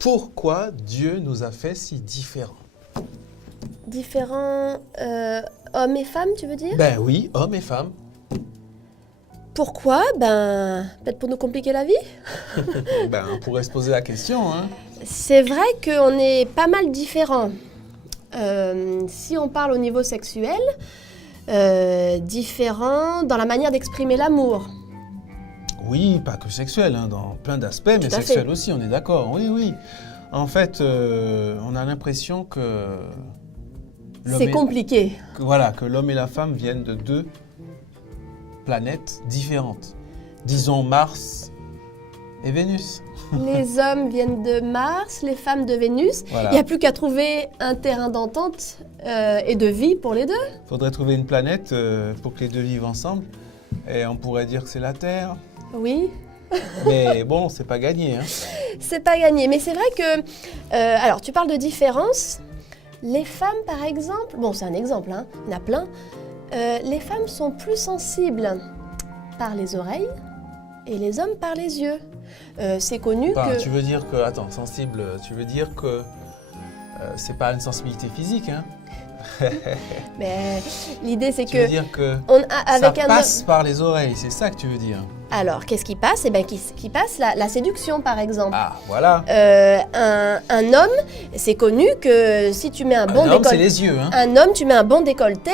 Pourquoi Dieu nous a fait si différents? Différents hommes et femmes, tu veux dire? Ben oui, hommes et femmes. Pourquoi? Peut-être pour nous compliquer la vie. Ben, on pourrait se poser la question, hein. C'est vrai qu'on est pas mal différents. Si on parle au niveau sexuel, différents dans la manière d'exprimer l'amour. Oui, pas que sexuel, hein, dans plein d'aspects, mais Tout à sexuel fait. aussi, on est d'accord. Oui, oui. En fait, on a l'impression que C'est compliqué. que l'homme et la femme viennent de deux planètes différentes. Disons Mars et Vénus. Les hommes viennent de Mars, les femmes de Vénus. Voilà. Il n'y a plus qu'à trouver un terrain d'entente et de vie pour les deux. Il faudrait trouver une planète pour que les deux vivent ensemble. Et on pourrait dire que c'est la Terre. Oui, Mais bon, c'est pas gagné, hein. c'est pas gagné. Mais c'est vrai que... alors, tu parles de différence. Les femmes, par exemple... Bon, c'est un exemple, hein, il y en a plein. Les femmes sont plus sensibles par les oreilles et les hommes par les yeux. C'est connu Enfin, que... tu veux dire que... Attends, sensible, tu veux dire que c'est pas une sensibilité physique, hein. Mais l'idée, c'est Tu veux que... dire que avec ça un passe par les oreilles, c'est ça que tu veux dire? Alors, qu'est-ce qui passe? Eh bien, qui passe la séduction, par exemple. Ah, voilà. Un homme, c'est connu que si tu mets un bon Un homme, c'est décolleté... les yeux, hein. Un homme, tu mets un bon décolleté,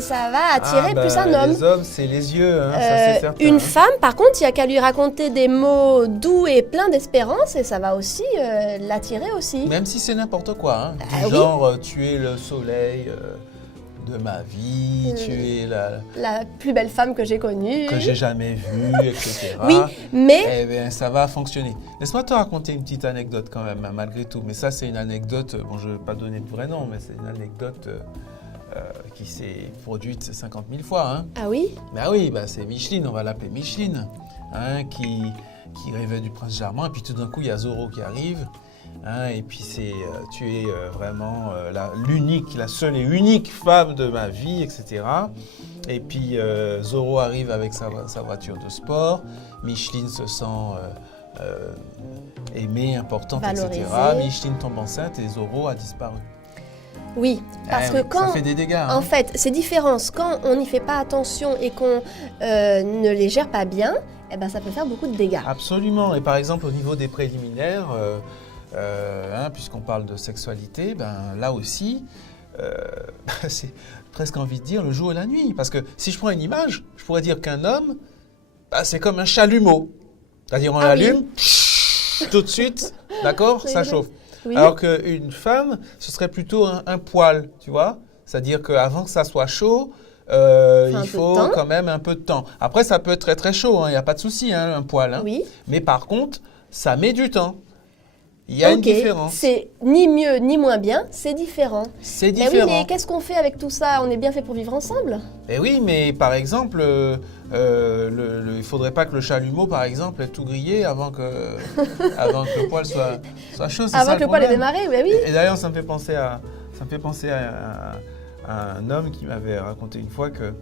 ça va attirer plus un homme. Les hommes, c'est les yeux, hein, ça c'est certain. Une hein. femme, par contre, il n'y a qu'à lui raconter des mots doux et pleins d'espérance et ça va aussi l'attirer aussi. Même si c'est n'importe quoi, hein. Ah Du oui. genre, tu es le soleil de ma vie, tu es La plus belle femme que j'ai connue. que j'ai jamais vue, etc. Oui, mais... Eh bien, ça va fonctionner. Laisse-moi te raconter une petite anecdote quand même, hein, malgré tout. Mais ça, c'est une anecdote, bon, je ne vais pas donner le vrai nom, mais c'est une anecdote qui s'est produite 50 000 fois. Hein. Ah oui? Ben oui, ben c'est Micheline, on va l'appeler Micheline, hein, qui rêvait du prince charmant. Et puis tout d'un coup, il y a Zorro qui arrive. Hein, et puis tu es vraiment l'unique, la seule et unique femme de ma vie, etc. Et puis Zorro arrive avec sa voiture de sport. Micheline se sent aimée, importante, Valorisée. etc. Micheline tombe enceinte et Zorro a disparu. Oui, parce Eh que oui, quand... ça fait des dégâts. Hein. En fait, ces différences, quand on n'y fait pas attention et qu'on ne les gère pas bien, eh ben, ça peut faire beaucoup de dégâts. Absolument. Et par exemple, au niveau des préliminaires, puisqu'on parle de sexualité, ben, là aussi, c'est presque envie de dire le jour et la nuit. Parce que si je prends une image, je pourrais dire qu'un homme, ben, c'est comme un chalumeau. C'est-à-dire on Ah oui. l'allume, tout de suite, d'accord, Oui, ça oui. chauffe. Oui. Alors qu'une femme, ce serait plutôt un poêle, tu vois. C'est-à-dire qu'avant que ça soit chaud, un il peu de faut temps. quand même un peu de temps. Après, ça peut être très très chaud, il n'y a pas de souci, hein, un poêle. Hein. Oui. Mais par contre, ça met du temps. Il y a une Ok, différence. c'est ni mieux ni moins bien, c'est différent. C'est Mais oui, différent. mais qu'est-ce qu'on fait avec tout ça? On est bien fait pour vivre ensemble. Eh oui, mais par exemple, il ne faudrait pas que le chalumeau, par exemple, ait tout grillé avant que le poêle soit chaud. c'est Avant ça que le poêle ait problème. démarré, oui, oui. Et d'ailleurs, ça me fait penser à un homme qui m'avait raconté une fois que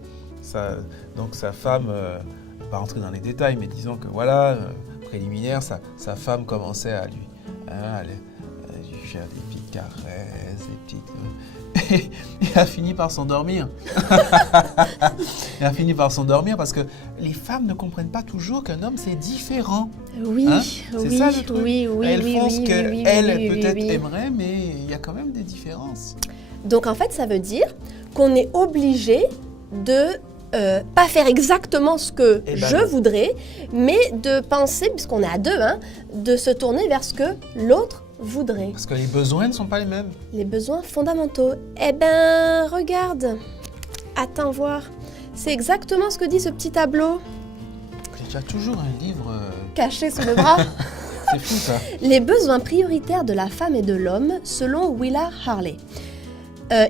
donc sa femme, pas rentrer dans les détails, mais disons que voilà, préliminaire, sa femme commençait à lui faire des petites caresses, des petites... Il a fini par s'endormir. Il a fini par s'endormir parce que les femmes ne comprennent pas toujours qu'un homme, c'est différent. Oui, Hein? oui, C'est ça le truc. oui, oui, Elles oui, font oui, ce oui, qu'elles oui, peut-être oui. aimeraient, mais il y a quand même des différences. Donc en fait, ça veut dire qu'on est obligé de pas faire exactement ce que Eh ben je non. voudrais, mais de penser, puisqu'on est à deux, hein, de se tourner vers ce que l'autre voudrait. Parce que les besoins ne sont pas les mêmes. Les besoins fondamentaux. Eh ben, regarde. Attends voir. C'est exactement ce que dit ce petit tableau Tu as toujours un livre... caché sous le bras. C'est fou ça. Les besoins prioritaires de la femme et de l'homme, selon Willard Harley.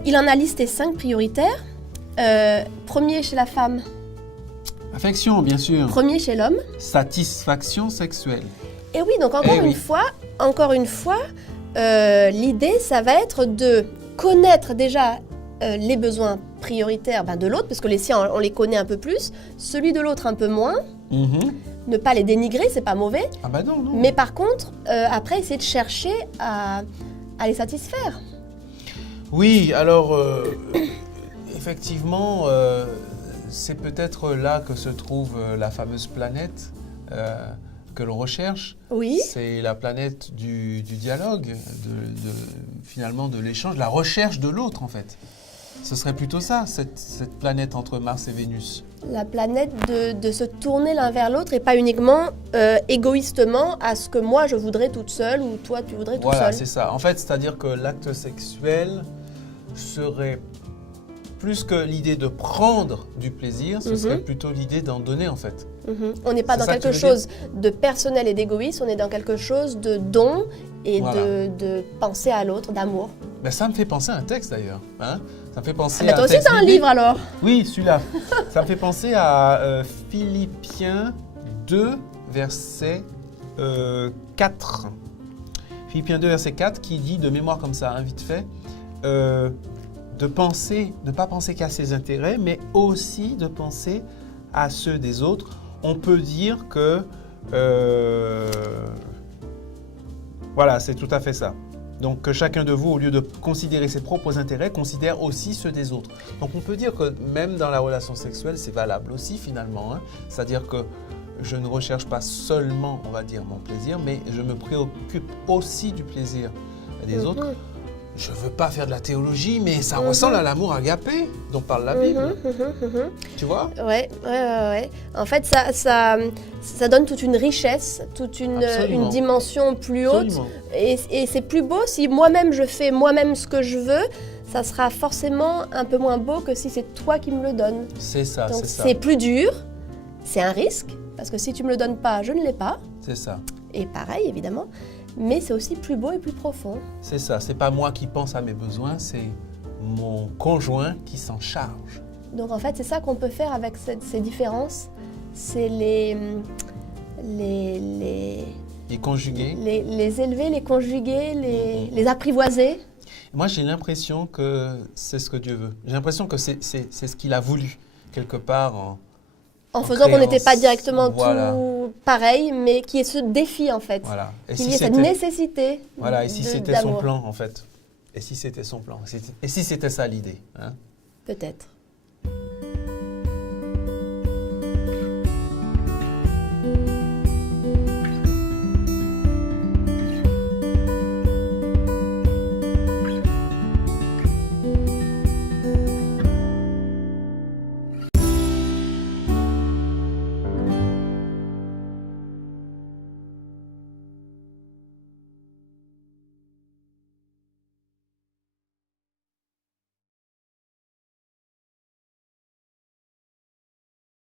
Il en a listé 5 prioritaires. Premier chez la femme, Affection, bien sûr. premier chez l'homme. Satisfaction sexuelle. Et oui, donc Eh oui. encore une fois, l'idée, ça va être de connaître déjà les besoins prioritaires de l'autre, parce que les siens, on les connaît un peu plus, celui de l'autre un peu moins. Mhm. ne pas les dénigrer, c'est pas mauvais. Ah bah non, non. Mais par contre, après, essayer de chercher à les satisfaire. Oui, alors, effectivement, c'est peut-être là que se trouve la fameuse planète que l'on recherche. Oui. C'est la planète du dialogue, finalement de l'échange, de la recherche de l'autre en fait. Ce serait plutôt ça, cette planète entre Mars et Vénus. La planète de se tourner l'un vers l'autre et pas uniquement égoïstement à ce que moi je voudrais toute seule ou toi tu voudrais tout seul. Voilà, c'est ça. En fait, c'est-à-dire que l'acte sexuel serait plus que l'idée de prendre du plaisir, ce serait plutôt l'idée d'en donner en fait. On n'est pas dans ça que quelque tu veux chose de personnel et d'égoïste, on est dans quelque chose de don et Voilà. de penser à l'autre, d'amour. Ben, ça me fait penser à un texte d'ailleurs. Hein, ça me fait penser Ah, à toi aussi texte t'as un biblique. livre alors. Oui, celui-là. Ça me fait penser à Philippiens 2, verset 4. Philippiens 2, verset 4, qui dit, de mémoire comme ça, hein, vite fait, de ne pas penser qu'à ses intérêts, mais aussi de penser à ceux des autres. On peut dire que... voilà, c'est tout à fait ça. Donc que chacun de vous, au lieu de considérer ses propres intérêts, considère aussi ceux des autres. Donc on peut dire que même dans la relation sexuelle, c'est valable aussi finalement. Hein. C'est-à-dire que je ne recherche pas seulement, on va dire, mon plaisir, mais je me préoccupe aussi du plaisir des autres. Je ne veux pas faire de la théologie, mais ça ressemble à l'amour agapé dont parle la Bible. Tu vois? Ouais. En fait, ça donne toute une richesse, toute une dimension plus haute. Absolument. Et c'est plus beau si moi-même je fais moi-même ce que je veux, ça sera forcément un peu moins beau que si c'est toi qui me le donnes. C'est ça, Donc c'est ça. c'est plus dur, c'est un risque, parce que si tu me le donnes pas, je ne l'ai pas. C'est ça. Et pareil, évidemment. Mais c'est aussi plus beau et plus profond. C'est ça. C'est pas moi qui pense à mes besoins, c'est mon conjoint qui s'en charge. Donc en fait, c'est ça qu'on peut faire avec ces différences. C'est les Conjuguer. les élever, les conjuguer, les apprivoiser. Moi, j'ai l'impression que c'est ce que Dieu veut. J'ai l'impression que c'est ce qu'il a voulu, quelque part. En faisant qu'on n'était pas créance. directement Voilà. tout pareil, mais qu'il y ait ce défi en fait. Voilà. Et Qu'il si y ait cette c'était nécessité voilà, et si c'était son d'amour. plan, en fait. Et si c'était son plan. Et si c'était ça l'idée. Hein? Peut-être.